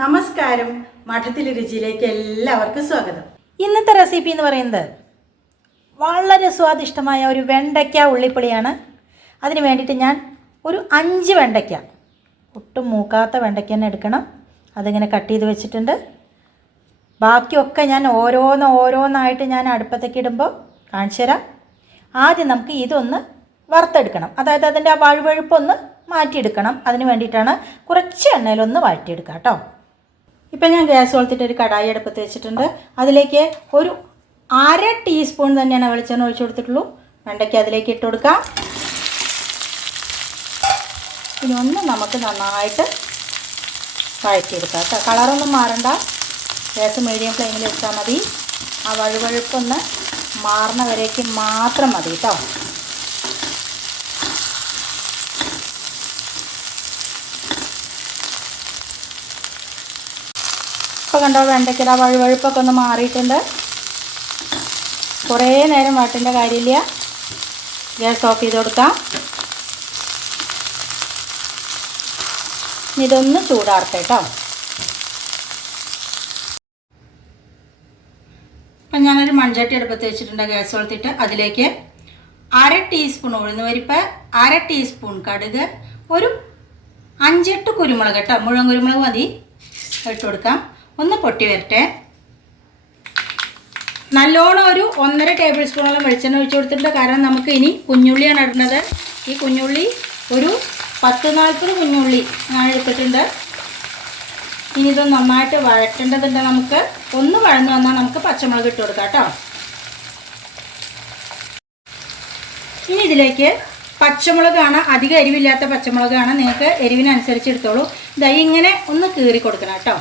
നമസ്കാരം. മഠത്തിലെ രുചിയിലേക്ക് എല്ലാവർക്കും സ്വാഗതം. ഇന്നത്തെ റെസിപ്പി എന്ന് പറയുന്നത് വളരെ സ്വാദിഷ്ടമായ ഒരു വെണ്ടയ്ക്ക ഉള്ളിപ്പൊളിയാണ് അതിന് വേണ്ടിയിട്ട് ഞാൻ ഒരു അഞ്ച് വെണ്ടയ്ക്ക ഒട്ടും മൂക്കാത്ത വെണ്ടയ്ക്ക തന്നെ എടുക്കണം. അതിങ്ങനെ കട്ട് ചെയ്ത് വെച്ചിട്ടുണ്ട്. ബാക്കിയൊക്കെ ഞാൻ ഓരോന്ന് ഓരോന്നായിട്ട് ഞാൻ അടുപ്പത്തേക്ക് ഇടുമ്പോൾ കാണിച്ചു തരാം. ആദ്യം നമുക്ക് ഇതൊന്ന് വറുത്തെടുക്കണം. അതായത് അതിന്റെ ആ വഴുവഴുപ്പൊന്ന് മാറ്റിയെടുക്കണം. അതിന് വേണ്ടിയിട്ടാണ് കുറച്ച് എണ്ണയിലൊന്ന് വഴറ്റിയെടുക്കാം കേട്ടോ. ഇപ്പം ഞാൻ ഗ്യാസ് കൊളുത്തിട്ട് ഒരു കടായി അടുപ്പത്ത് വെച്ചിട്ടുണ്ട്. അതിലേക്ക് ഒരു അര ടീസ്പൂൺ തന്നെയാണ് വെളിച്ചെണ്ണ ഒഴിച്ചു കൊടുത്തിട്ടുള്ളൂ. വെണ്ടയ്ക്ക് അതിലേക്ക് ഇട്ട് കൊടുക്കാം. ഇനി ഒന്ന് നമുക്ക് നന്നായിട്ട് വഴറ്റിയെടുക്കാം കേട്ടോ. കളറൊന്നും മാറണ്ട. ഗ്യാസ് മീഡിയം ഫ്ലെയിമിൽ വെച്ചാൽ മതി. ആ വഴുവഴുപ്പൊന്ന് മാറുന്ന വരേക്ക് മാത്രം മതി കേട്ടോ. കണ്ടോ? വെണ്ടയ്ക്കല വഴുവഴുപ്പൊക്കെ ഒന്ന് മാറിയിട്ടുണ്ട്. കുറേ നേരം വട്ടേണ്ട കാര്യമില്ല. ഗ്യാസ് ഓഫ് ചെയ്ത് കൊടുക്കാം. ഇതൊന്ന് ചൂടാർത്തേ കേട്ടോ. അപ്പം ഞാനൊരു മൺചട്ടി അടുപ്പത്ത് വെച്ചിട്ടുണ്ട് ഗ്യാസ് വളർത്തിയിട്ട് അതിലേക്ക് അര ടീസ്പൂൺ ഉഴുന്ന് പരിപ്പ് അര ടീസ്പൂൺ കടുക് ഒരു അഞ്ചെട്ട് കുരുമുളക് കേട്ടോ. മുഴുവൻ കുരുമുളക് മതി. ഇട്ട് കൊടുക്കാം. ഒന്ന് പൊട്ടി വരട്ടെ. നല്ലോണം ഒരു ഒന്നര ടേബിൾ സ്പൂണോളം വെളിച്ചെണ്ണ ഒഴിച്ചു കൊടുത്തിട്ടുണ്ട്. കാരണം നമുക്ക് ഇനി കുഞ്ഞുള്ളിയാണ് ഇടുന്നത് ഈ കുഞ്ഞുള്ളി ഒരു പത്ത് നാൽപ്പത് കുഞ്ഞുള്ളി ഞാൻ എടുത്തിട്ടുണ്ട്. ഇനി ഇത് നന്നായിട്ട് വഴറ്റേണ്ടതുണ്ട് നമുക്ക്. ഒന്ന് വഴന്ന് വന്നാൽ നമുക്ക് പച്ചമുളക് ഇട്ട് കൊടുക്കാം കേട്ടോ. ഇനി ഇതിലേക്ക് പച്ചമുളകാണ് അധികം എരിവില്ലാത്ത പച്ചമുളകാണ്. നിങ്ങൾക്ക് എരിവിനനുസരിച്ച് എടുത്തോളൂ. ദൈ ഇങ്ങനെ ഒന്ന് കീറി കൊടുക്കണം കേട്ടോ.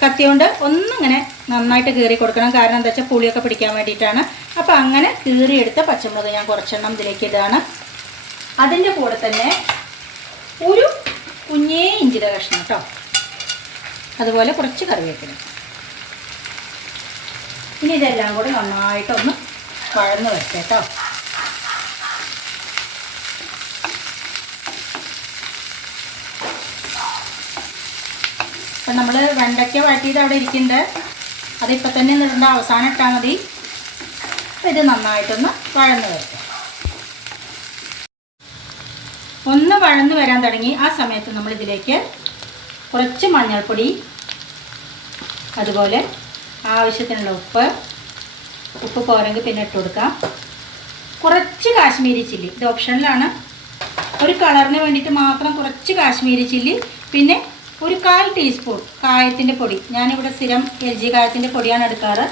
കത്തി കൊണ്ട് ഒന്നിങ്ങനെ നന്നായിട്ട് കീറി കൊടുക്കണം. കാരണം എന്താ വെച്ചാൽ പുളിയൊക്കെ പിടിക്കാൻ വേണ്ടിയിട്ടാണ്. അപ്പോൾ അങ്ങനെ കീറിയെടുത്ത പച്ചമുളക് ഞാൻ കുറച്ചെണ്ണം ഇതിലേക്ക് ഇടുകയാണ് അതിന്റെ കൂടെ തന്നെ ഒരു കുഞ്ഞേ ഇഞ്ചിയുടെ കഷ്ണം കേട്ടോ. അതുപോലെ കുറച്ച് കറിവേപ്പില. ഇനി ഇതെല്ലാം കൂടെ നന്നായിട്ടൊന്ന് വഴന്ന് വെച്ചേ അപ്പം നമ്മൾ വെണ്ടയ്ക്ക വാട്ടിയത് അവിടെ ഇരിക്കുന്നുണ്ട്. അതിപ്പോൾ തന്നെ നിടേണ്ട അവസാനം ഇട്ടാൽ മതി. ഇത് നന്നായിട്ടൊന്ന് വഴന്ന് വരട്ടെ. ഒന്ന് വഴന്ന് വരാൻ തുടങ്ങി. ആ സമയത്ത് നമ്മൾ ഇതിലേക്ക് കുറച്ച് മഞ്ഞൾപ്പൊടി അതുപോലെ ആവശ്യത്തിനുള്ള ഉപ്പ് ഉപ്പ് പോരെങ്കിൽ പിന്നെ ഇട്ട് കൊടുക്കാം. കുറച്ച് കാശ്മീരി ചില്ലി. ഇത് ഓപ്ഷനിലാണ്. ഒരു കളറിന് വേണ്ടിയിട്ട് മാത്രം കുറച്ച് കാശ്മീരി ചില്ലി പിന്നെ ഒരു കാൽ ടീസ്പൂൺ കായത്തിന്റെ പൊടി. ഞാനിവിടെ സ്ഥിരം എൽ ജി കായത്തിന്റെ പൊടിയാണ് എടുക്കാറ്.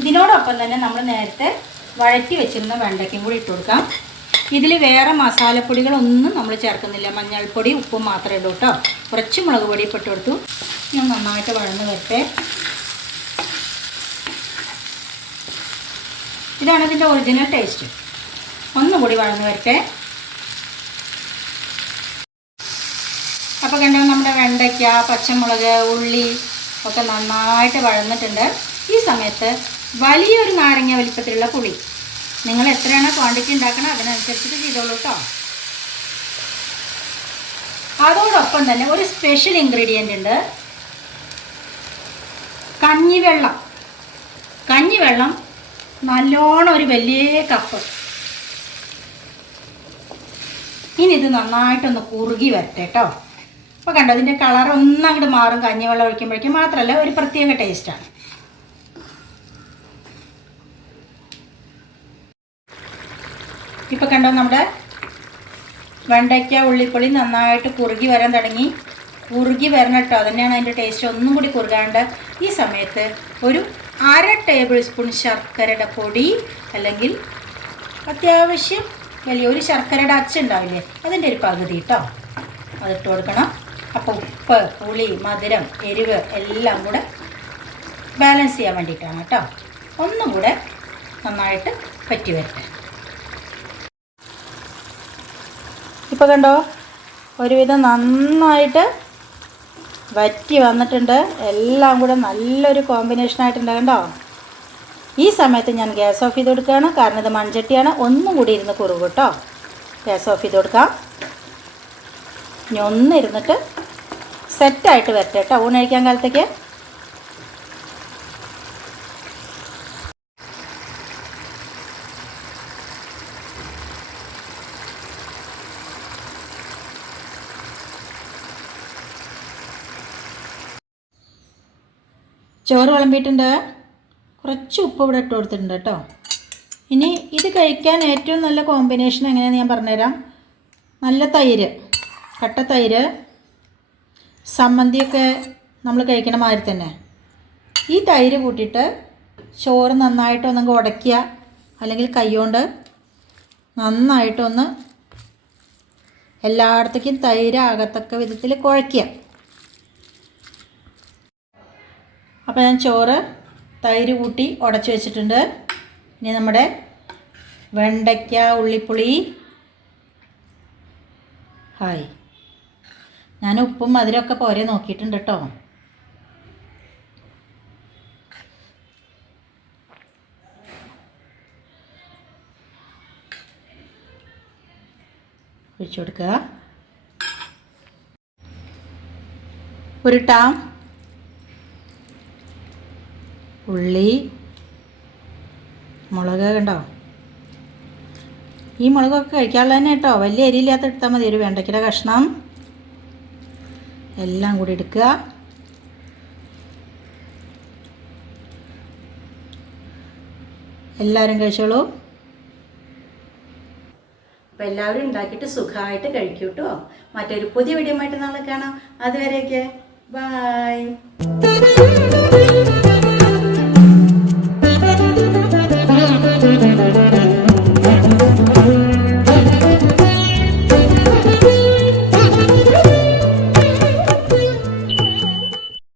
ഇതിനോടൊപ്പം തന്നെ നമ്മൾ നേരത്തെ വഴറ്റി വെച്ചിരുന്ന വെണ്ടയ്ക്കും കൂടി ഇട്ട് കൊടുക്കാം. ഇതിൽ വേറെ മസാലപ്പൊടികളൊന്നും നമ്മൾ ചേർക്കുന്നില്ല. മഞ്ഞൾപ്പൊടി ഉപ്പും മാത്രമേ ഉള്ളൂ കേട്ടോ കുറച്ച് മുളക് പൊടി ഇട്ട് കൊടുത്തു. ഞാൻ നന്നായിട്ട് വഴന്ന് വരട്ടെ. ഇതാണ് ഇതിന്റെ ഒറിജിനൽ ടേസ്റ്റ് ഒന്നുകൂടി വഴന്ന് വരട്ടെ. അപ്പോൾ കണ്ടോ നമ്മുടെ വെണ്ടയ്ക്ക പച്ചമുളക് ഉള്ളി ഒക്കെ നന്നായിട്ട് വഴന്നിട്ടുണ്ട്. ഈ സമയത്ത് വലിയൊരു നാരങ്ങ വലിപ്പത്തിലുള്ള പുളി. നിങ്ങൾ എത്രയാണ് ക്വാണ്ടിറ്റി ഉണ്ടാക്കണം അതിനനുസരിച്ചിട്ട് ചെയ്തോളൂ കേട്ടോ അതോടൊപ്പം തന്നെ ഒരു സ്പെഷ്യൽ ഇൻഗ്രീഡിയന്റ് ഉണ്ട്. കഞ്ഞിവെള്ളം. കഞ്ഞിവെള്ളം നല്ലോണം ഒരു വലിയ കപ്പ് ഇനി ഇത് നന്നായിട്ടൊന്ന് കുറുകി വരട്ടെ കേട്ടോ അപ്പോൾ കണ്ടോ ഇതിന്റെ കളർ ഒന്ന് അങ്ങോട്ട് മാറും കഞ്ഞിവെള്ളം ഒഴിക്കുമ്പോഴേക്കും. മാത്രമല്ല ഒരു പ്രത്യേക ടേസ്റ്റാണ് ഇപ്പോൾ കണ്ടോ നമ്മുടെ വെണ്ടയ്ക്ക ഉള്ളിപ്പൊളി നന്നായിട്ട് കുറുകി വരാൻ തുടങ്ങി. കുറുകി വരണം കേട്ടോ അതന്നെയാണ് അതിന്റെ ടേസ്റ്റ് ഒന്നും കൂടി കുറുകാണ്ട് ഈ സമയത്ത് ഒരു അര ടേബിൾ സ്പൂൺ ശർക്കരയുടെ പൊടി അല്ലെങ്കിൽ അത്യാവശ്യം വലിയ ഒരു ശർക്കരയുടെ അച്ചുണ്ടാവില്ലേ അതിന്റെ ഒരു പകുതി കേട്ടോ. അതിട്ട് കൊടുക്കണം. അപ്പോൾ ഉപ്പ് പുളി മധുരം എരിവ് എല്ലാം കൂടെ ബാലൻസ് ചെയ്യാൻ വേണ്ടിയിട്ടാണ് കേട്ടോ. ഒന്നും കൂടെ നന്നായിട്ട് പറ്റി വരട്ടെ. ഇപ്പോൾ കണ്ടോ? ഒരുവിധം നന്നായിട്ട് വറ്റി വന്നിട്ടുണ്ട്. എല്ലാം കൂടെ നല്ലൊരു കോമ്പിനേഷനായിട്ടുണ്ട് കണ്ടോ? ഈ സമയത്ത് ഞാൻ ഗ്യാസ് ഓഫ് ചെയ്ത് കൊടുക്കുകയാണ്. കാരണം ഇത് മൺചട്ടിയാണ്. ഒന്നും കൂടി ഇരുന്ന് കുറവ് കേട്ടോ. ഗ്യാസ് ഓഫ് ചെയ്ത് കൊടുക്കാം. ഇനി ഒന്ന് ഇരുന്നിട്ട് സെറ്റായിട്ട് വരട്ടെ കേട്ടോ. ഊണ് കഴിക്കാൻ കാലത്തേക്ക്. ചോറ് വിളമ്പിയിട്ടുണ്ട്. കുറച്ച് ഉപ്പ് ഇവിടെ ഇട്ട് കൊടുത്തിട്ടുണ്ട് കേട്ടോ. ഇനി ഇത് കഴിക്കാൻ ഏറ്റവും നല്ല കോമ്പിനേഷൻ എങ്ങനെയാണെന്ന് ഞാൻ പറഞ്ഞുതരാം. നല്ല തൈര് കട്ട തൈര്. സമ്മന്തിയൊക്കെ നമ്മൾ കഴിക്കണ മാതിരി തന്നെ. ഈ തൈര് കൂട്ടിയിട്ട് ചോറ് നന്നായിട്ടൊന്നങ്ങ് ഉടയ്ക്കുക അല്ലെങ്കിൽ കൈകൊണ്ട് നന്നായിട്ടൊന്ന് എല്ലായിടത്തേക്കും തൈര് ആകത്തക്ക വിധത്തിൽ കുഴയ്ക്കുക. അപ്പോൾ ഞാൻ ചോറ് തൈര് കൂട്ടി ഉടച്ചു വെച്ചിട്ടുണ്ട്. ഇനി നമ്മുടെ വെണ്ടയ്ക്ക ഉള്ളിപ്പുളി. ഹായ്. ഞാൻ ഉപ്പും മധുരമൊക്കെ പോരെ നോക്കിയിട്ടുണ്ട് കേട്ടോ. ഒഴിച്ചു കൊടുക്കുക. ഉരുട്ടാം. ഉള്ളി. മുളക് കണ്ടോ? ഈ മുളകൊക്കെ കഴിക്കാനുള്ള തന്നെ കേട്ടോ. വലിയ അരിയില്ലാത്ത എടുത്താൽ മതി. ഒരു വെണ്ടയ്ക്കയുടെ കഷ്ണം. എല്ലാം കൂടി എടുക്കുക. എല്ലാവരും കഴിച്ചോളൂ. അപ്പോൾ എല്ലാവരും ഉണ്ടാക്കിയിട്ട് സുഖമായിട്ട് കഴിക്കൂ കേട്ടോ മറ്റൊരു പുതിയ വീഡിയോ ആയിട്ട് നാളെ കാണാം. അതുവരെയൊക്കെ ബായ്